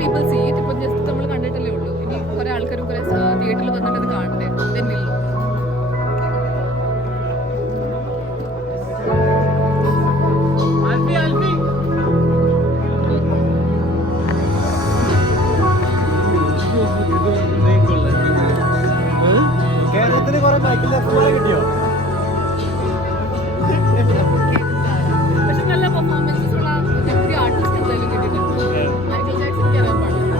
people see it. ഇപ്പം just നമ്മൾ കണ്ടിട്ടല്ലേ ഉള്ളൂ. ഇനി കുറെ ആൾക്കാരും കുറെ തിയേറ്ററിൽ വന്നിട്ട് അത് കാണണ്ടേ. Then we'll know. കേരളത്തിന് കുറെ മൈക്കിൾ ജാക്സൺ കിട്ടിയോ? പക്ഷെ നല്ല പെർഫോമൻസസ് ഉള്ള ഒത്തിരി ആർട്ടിസ്റ്റ് എന്തായാലും കിട്ടിയിട്ടുണ്ട്. മൈക്കിൾ ജാക്സൺ അറിയാൻ പാടില്ല.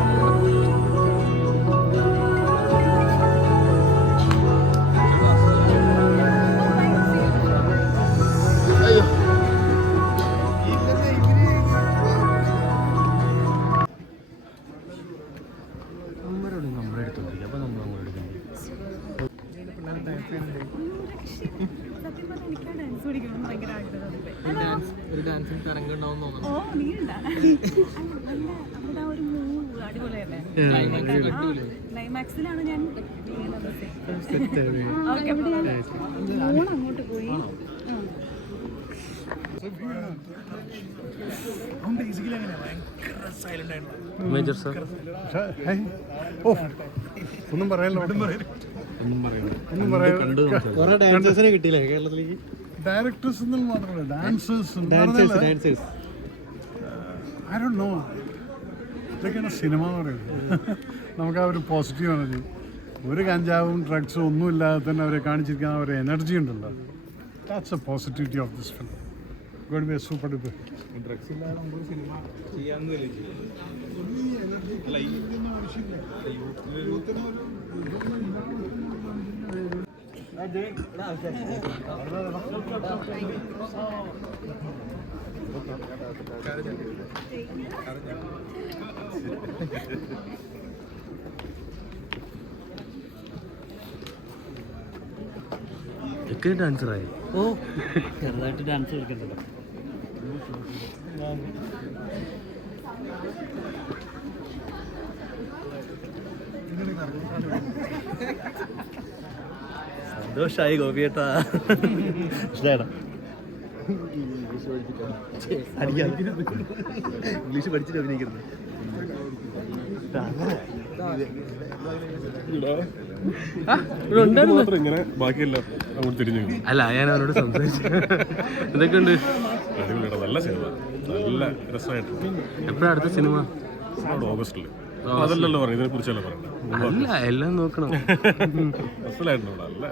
ക്ലൈമാക്സിലാണ് ഞാൻ അങ്ങോട്ട് പോയി. ഒന്നും പറയാനില്ല. കിട്ടിയില്ലേ കേരളത്തിലേക്ക്? ഡയറക്ടേഴ്സ് മാത്രമല്ല, ഡാൻസേഴ്സ്. ഐ ഡോണ്ട് നോ, ഇതൊക്കെയാണ് സിനിമ എന്ന് പറയുന്നത്. നമുക്ക് ആ ഒരു പോസിറ്റീവ് എനർജി, ഒരു കഞ്ചാവും ഡ്രഗ്സും ഒന്നും ഇല്ലാതെ തന്നെ അവരെ കാണിച്ചിരിക്കുന്ന ഒരു എനർജി ഉണ്ടല്ലോ. That's A positivity of this film. God B A super duper. Drugs ഇല്ലാതെ നമുക്ക് സിനിമ ചെയ്യാമെന്നില്ല. ഡാൻസറായി. ഓ, ചെറുതായിട്ട് ഡാൻസ് കളിക്കണ്ടല്ലോ. സന്തോഷായി ഗോപിയേട്ടാ. ഇഷ്ടമായിട്ടാ ഇംഗ്ലീഷ് പഠിച്ചിട്ട് അഭിനയിക്കുന്നത്. ഇങ്ങനെ ബാക്കിയല്ല അങ്ങോട്ട് തിരിഞ്ഞു. അല്ല, ഞാൻ അവരോട് സംസാരിച്ചു. എന്തൊക്കെയുണ്ട്? അടിപൊളിയാണ്, നല്ല സിനിമ, നല്ല രസമായിട്ട്. എപ്പോഴാണ് അടുത്ത സിനിമ? ഓഗസ്റ്റില്. അതല്ലല്ലോ പറഞ്ഞു, ഇതിനെ കുറിച്ചല്ല പറയുന്നത്. അല്ല, എല്ലാം നോക്കണം. രസമായിട്ടുണ്ട്, നല്ല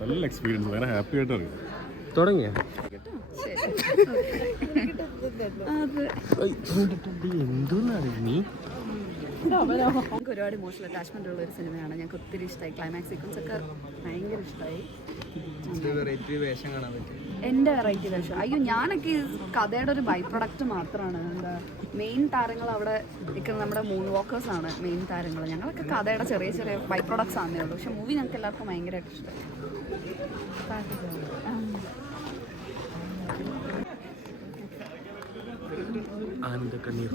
നല്ല എക്സ്പീരിയൻസ്, ഭയങ്കര ഹാപ്പി ആയിട്ട് അറിയാം. തുടങ്ങിയ എന്തോന്നാണ് നീ? എനിക്ക് ഒരുപാട് ഇമോഷണൽ അറ്റാച്ച്മെന്റ് ഉള്ള ഒരു സിനിമയാണ്. ഞങ്ങൾക്ക് ഒത്തിരി ഇഷ്ടമായി. ക്ലൈമാക്സ് സീക്വൻസ് ഒക്കെ ഭയങ്കര ഇഷ്ടമായി. എൻ്റെ വെറൈറ്റി വേഷം. അയ്യോ, ഞാനൊക്കെ ഈ കഥയുടെ ഒരു ബൈ പ്രൊഡക്റ്റ് മാത്രമാണ്. എന്താ, മെയിൻ താരങ്ങൾ അവിടെ നിൽക്കുന്ന നമ്മുടെ മൂൺ വാക്കേഴ്സ് ആണ് മെയിൻ താരങ്ങൾ. ഞങ്ങളൊക്കെ കഥയുടെ ചെറിയ ചെറിയ ബൈ പ്രൊഡക്ട്സ് ആണെന്നേ ഉള്ളൂ. പക്ഷെ മൂവി ഞങ്ങൾക്ക് എല്ലാവർക്കും ഭയങ്കരമായിട്ട് ഇഷ്ടമായി. ആനന്ദ കണ്ണീർ.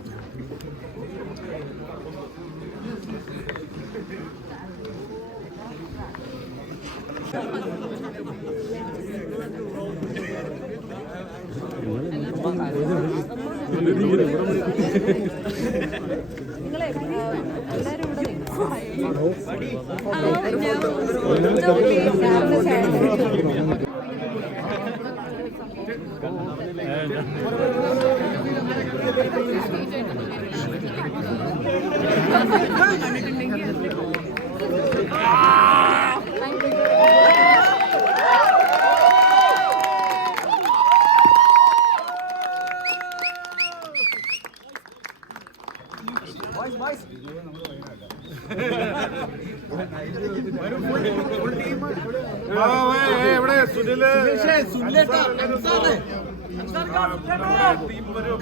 നിങ്ങളെ എല്ലാവരും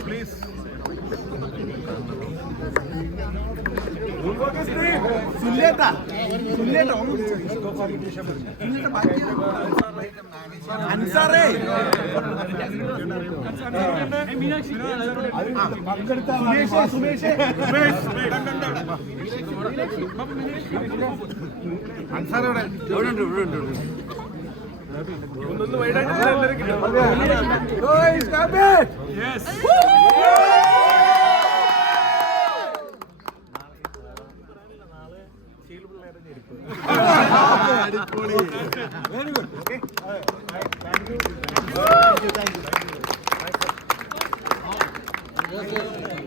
പ്ലീസ്. അൻസാറേ അൻസാറോടെ ഒന്ന് വൈഡായിട്ട് Thank you.